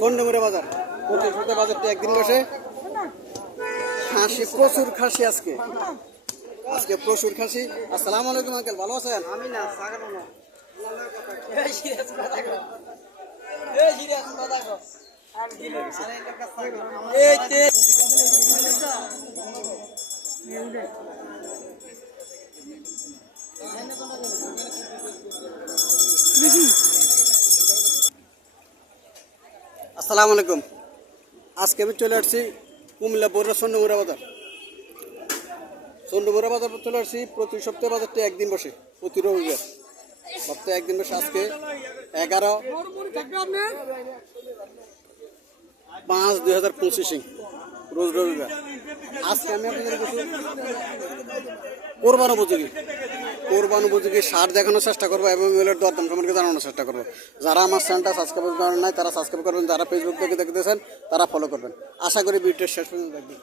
ফন্ডমুড়া বাজার প্রতি সপ্তাহে বাজারটি একদিন বসে। খাসি প্রচুর খাসি আজকে আজকে প্রচুর খাসি। আসসালামু আলাইকুম আঙ্কেল, ভালো আছেন? আমি না আসসালামু আলাইকুম। আজকে আমি চলে আসছি কুমিল্লা বড় চন্ডমুড়া বাজার। চন্ডমুড়া বাজার চলে আসছি। প্রতি সপ্তাহে বাজারটি একদিন বসে, প্রতি রবিবার সপ্তাহে একদিন বসে। আজকে 11/5/2025 রোজ রবিবার। আজকে আমি আপনাদের কিছু কোরবান উপযোগী সার দেখানোর চেষ্টা করবো এবং এগুলোর দরদাম সম্পর্কে জানানোর চেষ্টা করবো। যারা আমার চ্যানেলটা সাবস্ক্রাইব করেন নাই তারা সাবস্ক্রাইব করবেন, যারা ফেসবুক থেকে দেখতেছেন তারা ফলো করবেন। আশা করি ভিডিওর শেষ পর্যন্ত দেখবেন।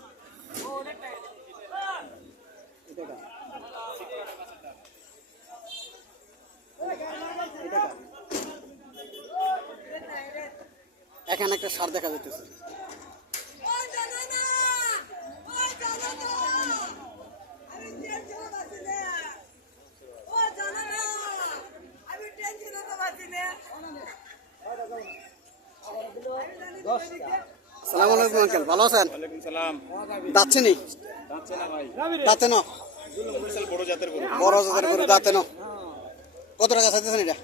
এখানে একটা সার দেখা যাইতেছে। আসসালামু আলাইকুম আঙ্কেল, ভালো আছেন? যাচ্ছে নি দাঁতে ন বড় জাতের গরু দাঁতে ন। কত টাকা চাইতেছেন এটা?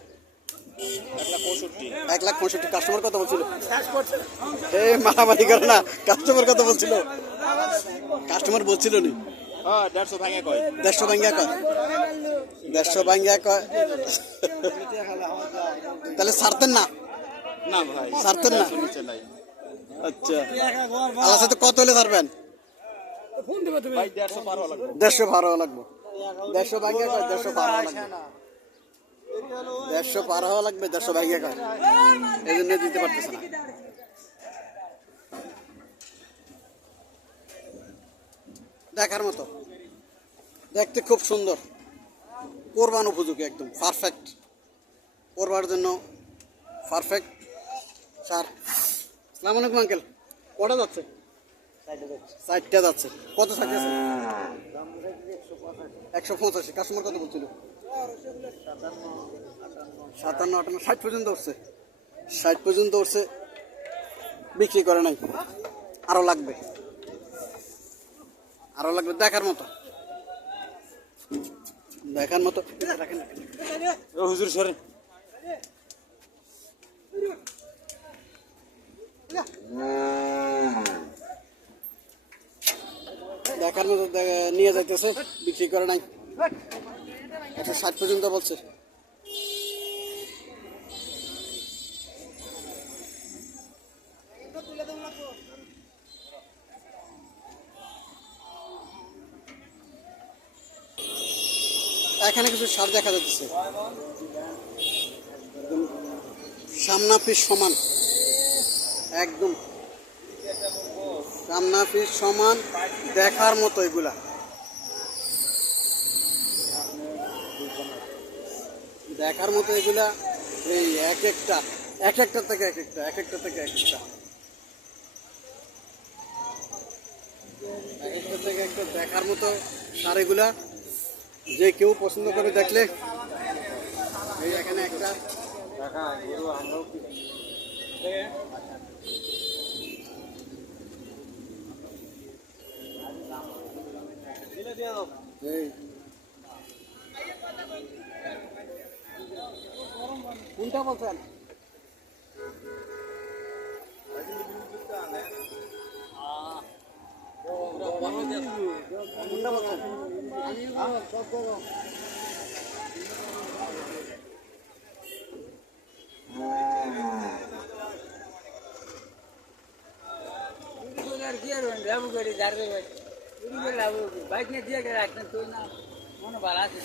1,65,000। কাস্টমার কত বলছিল? এই মারামারি করে না, কাস্টমার কত বলছিল? কাস্টমার বলছিল নি 150 ভাঙ্গা কয়। 150 ভাঙ্গা কয়। তাহলে ছাড়তেন না? না ভাই ছাড়তেন না। আচ্ছা, আল্লাহ সাথে কত হলে ছাড়বেন? 150 ভাড়া লাগবে। 150 ভাঙ্গা কয়, 150 ভাড়া লাগবে। 150 পার হওয়া লাগবে, 150 ভাঙ্গা কয়, এই জন্য দিতে পারতেছে না। দেখার মতো, দেখতে খুব সুন্দর, কোরবান উপযোগী, একদম পারফেক্ট, কোরবার জন্য পারফেক্ট সার। আসসালামু আলাইকুম আঙ্কেল, কটা যাচ্ছে? 4টা যাচ্ছে। কত চাইতেছে? 185। কাস্টমার কত বলছিল? 57, 58, 60 পর্যন্ত উঠছে। 60 পর্যন্ত উঠছে, বিক্রি করে নাই। আরো লাগবে। দেখার মতো হুজুর সরে দেখার মতো নিয়ে যাইতেছে, বিক্রি করে নাই। 160 পর্যন্ত বলছে। এখানে কিছু সার দেখা যাচ্ছে, সামনা পিস সমান, একদম সামনা পিস সমান, দেখার মতো। এগুলা দেখার মতো, এগুলা এই এক একটা থেকে এক একটা থেকে দেখার মতো সার। এগুলা যে কেউ পছন্দ করে দেখলে, এই এখানে একটা কোনটা বলছেন? কোনটা বলছেন? বাইক নিয়ে দিয়ে রাখতেন তুই না, মনে ভালো আছে।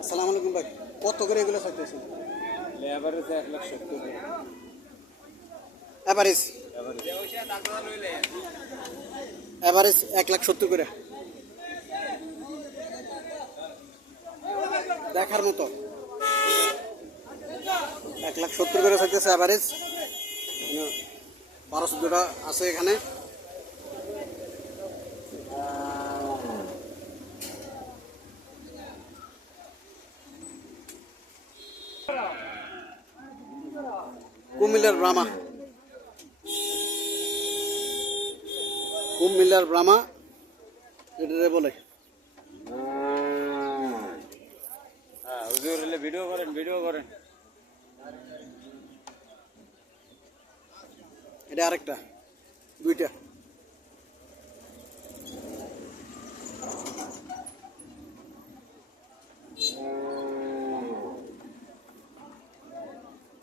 আসসালামু আলাইকুম ভাই, কত করে এগুলো চাইতেছেন? এভারেজ 1,70,000। এভারেজ এভারেজ 1,70,000 করে, দেখার মতো 1,70,000 করে চাইতেছে এভারেজ। 12-14টা আছে এখানে। কুমিল্লার ব্রাহ্মা, কুমিল্লার ব্রাহ্মা এটারে বলে। ভিডিও করেন, ভিডিও করেন। এটা আরেকটা, দুইটা।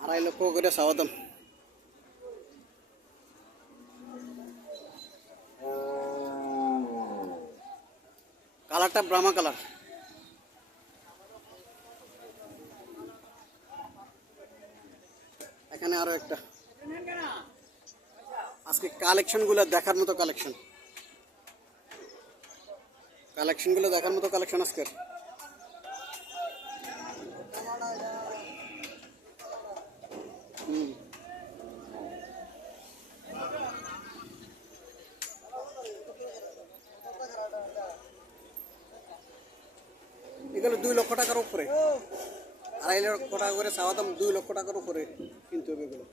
আড়াই লক্ষ করে চাওয়া দাম। কালারটা ব্রাহ্মা কালার। এখানে আরো একটা। আজকে কালেকশন গুলো দেখার মতো কালেকশন, কালেকশন গুলো দেখার মতো কালেকশন আজকের। এগুলো 2 লক্ষ টাকার উপরে, 2.5 লক্ষ টাকা করে চাওয়া দাম, 2 লক্ষ টাকার উপরে কিনতে হবে এগুলো।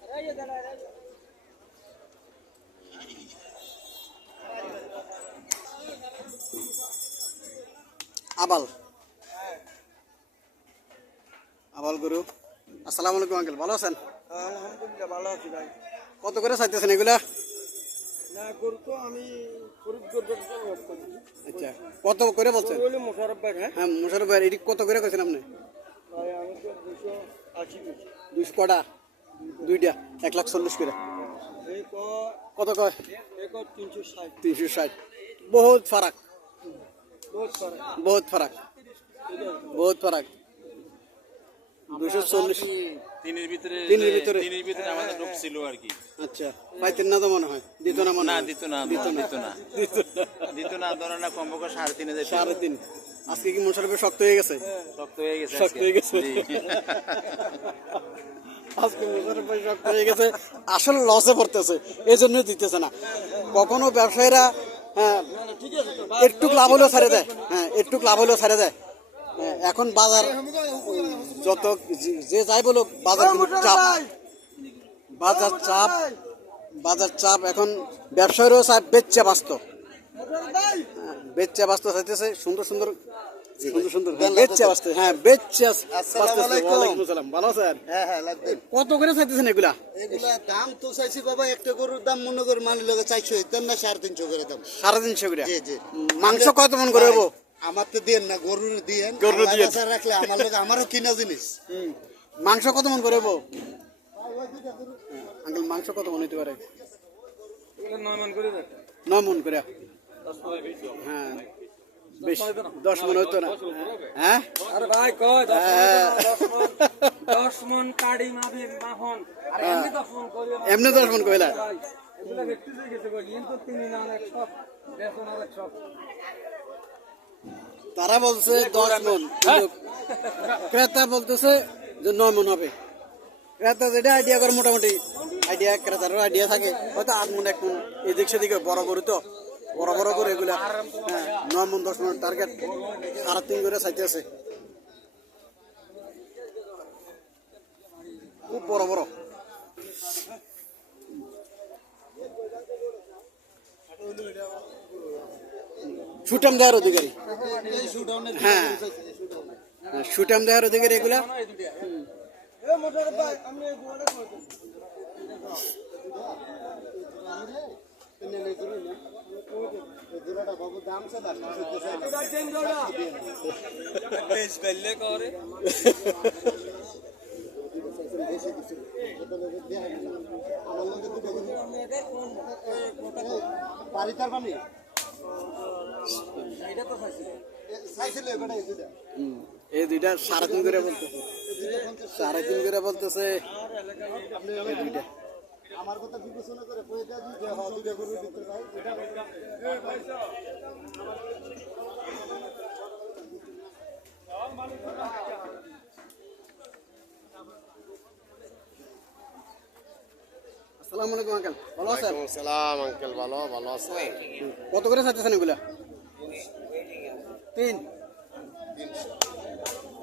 আবাল, আবাল গরু। আসসালামু আলাইকুম আঙ্কেল, ভালো আছেন? আলহামদুলিল্লাহ ভালো আছি ভাই। কত করে চাইতেছেন এগুলা? না গরু তো আমি ফরিদ গরু করি। আচ্ছা, কত করে বলছেন? বলে মোশাররফ ভাই। হ্যাঁ মোশাররফ ভাই, এটি কত করে কইছেন আপনি? ভাই আমি তো 280 বেশি। 200 কটা? দুইটা 1,40,000 করে। এই কত কয়? এক 360। 360। বহুত ফারাক, বহুত করে। বহুত ফারাক, বহুত ফারাক। 240 তিনের ভিতরে তিনের ভিতরে আমাদের লোক ছিল আর কি। আচ্ছা, পাইতেন না তো মনে হয়, দিত না মনে না হয়। দিত না, দিত না ধরে না, কমপক্ষে 3.5 3.5। আজকে কি মোশাররফের শক্ত হয়ে গেছে? শক্ত হয়ে গেছে, শক্ত হয়ে গেছে। আজকে মোশাররফ ভাই শক্ত হয়ে গেছে, আসলে লসে পড়তেছে, এই জন্য দিতেছে না। কখনো ব্যবসায়ীরা একটু লাভ হলেও ছাড়ে দেয়, হ্যাঁ একটু লাভ হলেও ছাড়ে দেয়। এখন বাজার যত যে যাই বলো, বাজার কিন্তু চাপ, বাজার চাপ, বাজার চাপ। এখন ব্যবসায়ীরাও চায় বেচে বাঁচত, বেচে বাঁচতে চাইতেছে, সুন্দর সুন্দর সুন্দর সুন্দর বেচে বাঁচতে। হ্যাঁ বেচে ওয়ালাইকুম আসসালাম, ভালো আছেন? হ্যাঁ হ্যাঁ লাগবে। কত করে চাইতেছেন এগুলা? এগুলা দাম তো চাইছি বাবা, একটা গরুর দাম মনে করে মানি লোক 400, দেন না 350 করে দাম। 350 করে। জি জি। মাংস কত মন করে হবো? আমার তো দেন না, গরুর দিয়েন। গরুর দিয়েন। আলাদা রাখলে আমার লোক, আমারও কিনা জিনিস। মাংস কত মন করে হবো আঙ্কেল? মাংস কত মন হইতে পারে? 9 মান করে দেন। 9 মন করে। হ্যাঁ বেশ, 10 মন হইতো না? হ্যাঁ আরে ভাই কয় 10 মন কাড়ি মাফি মাখন। আরে এমনি 10 মন করি। এমনি 10 মন কইলা? এগুলা একটু হয়ে গেছে কই, কিন্তু 3 না 100 বেতন আর 100। তারা বলছে 10 মন, কিন্তু ক্রেতা বলতেছে যে 9 মন হবে। ক্রেতা যেটা আইডিয়া করে, মোটামুটি আইডিয়া, ক্রেতারও আইডিয়া থাকে, হয়তো 8 মন 1 মন এদিক সেদিকে। বড় গরু তো, বড় বড় করে এগুলা। হ্যাঁ 9 মন 10 মন টার্গেট, 3.5 করে চাইতেছে। খুব বড় বড়। সুটাম দেওয়ার অধিকারী, হ্যাঁ সুটাম দেওয়ার অধিকারী এগুলা। এই দুইটা 3.5 করে বলতেছে, 3.5 করে বলতেছে এই দুইটা। আমার কথা বিবেচনা করে কয়ে দেওয়া যে হ্যাঁ 2টা গরু দিতে চাই আসসালামু আলাইকুম আঙ্কেল, ভালো আছেন? সালাম আঙ্কেল, ভালো ভালো আছেন? কত করে চাইতেছেন এগুলা? তিন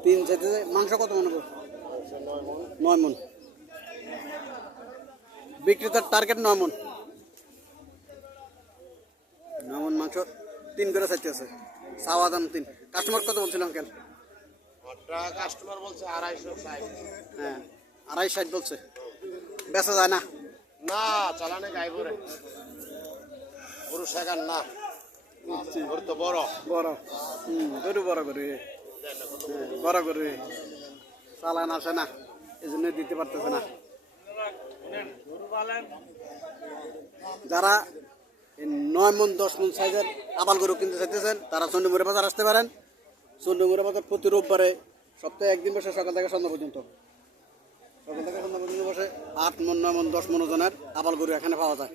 তিন চাইতেছে। মাংস কত মনে করো? 9 মন। বিক্রেতার টার্গেট 9 মন। 9 মন মাংস 3 করে চাইতেছে। চাওয়া দাম 3। কাস্টমার কত বলছিল আঙ্কেল? ওটা কাস্টমার বলছে 250 হ্যাঁ 260 বলছে। বেচা যায় না? না, চালানে গাইব রে, গরু শেখার না, গরু তো বড় বড় গরু বড় গরু বড় গরু চালান আসে না, এই জন্য দিতে পারতেছে না। যারা 9 মন 10 মন সাইজের আবাল গরু কিনতে চাইতেছেন তারা চন্ডীমুড়া বাজার আসতে পারেন। চন্ডীমুড়া বাজার প্রতি রোববারে সপ্তাহে একদিন বসে, সকাল থেকে সন্ধ্যা পর্যন্ত। সকাল থেকে সন্ধ্যা পর্যন্ত বসে 8 মন 9 মন 10 মন ওজনের আবাল গরু এখানে পাওয়া যায়।